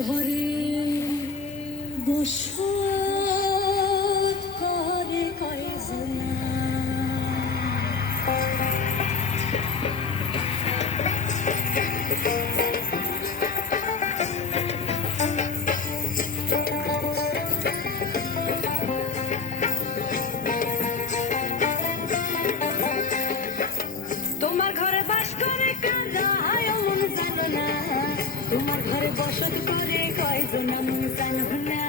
ঘরে বসত করে কয়জনা। তোমার ঘরে বাস করে কারা মন জানো না, তোমার ঘরে বসত করে কয়জনা মন জানো না,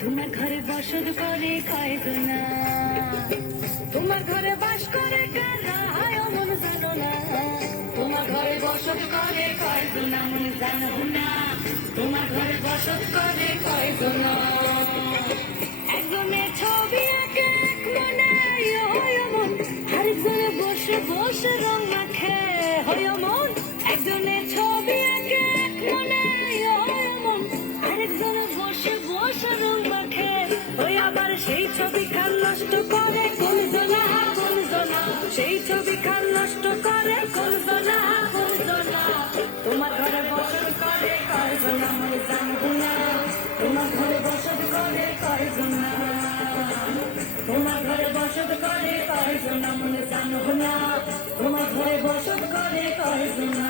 তোমার ঘরে বসত করে কয়জনা। তোমার ঘরে বাস করে কারা মন জানো না, তোমার ঘরে বসত করে কয়জনা মন জানো না, তোমার ঘরে বসত করে কয়জনা। একজনের ছবি আঁকে এক মনে হয় মন, আরেকজনে বসে বসে রং মাখে হয় মন। একজনের ছবি আঁকে এক মনে হয় মন, আরেকজনে বসে বসে রং মাখে ওই আবার সেই ছবি খান নষ্ট করে কোন জনা কোন জনা, সেই ছবি খান নষ্ট করে কোন জনা কোন জনা। তোমার ঘরে বসত করে কয়জনা মন জানো না, তোমার ঘরে বসত করে কয়জনা, তোমার ঘরে বসত করে কয়জনা মন জানো না, তোমার ঘরে বসত করে কয়জনা।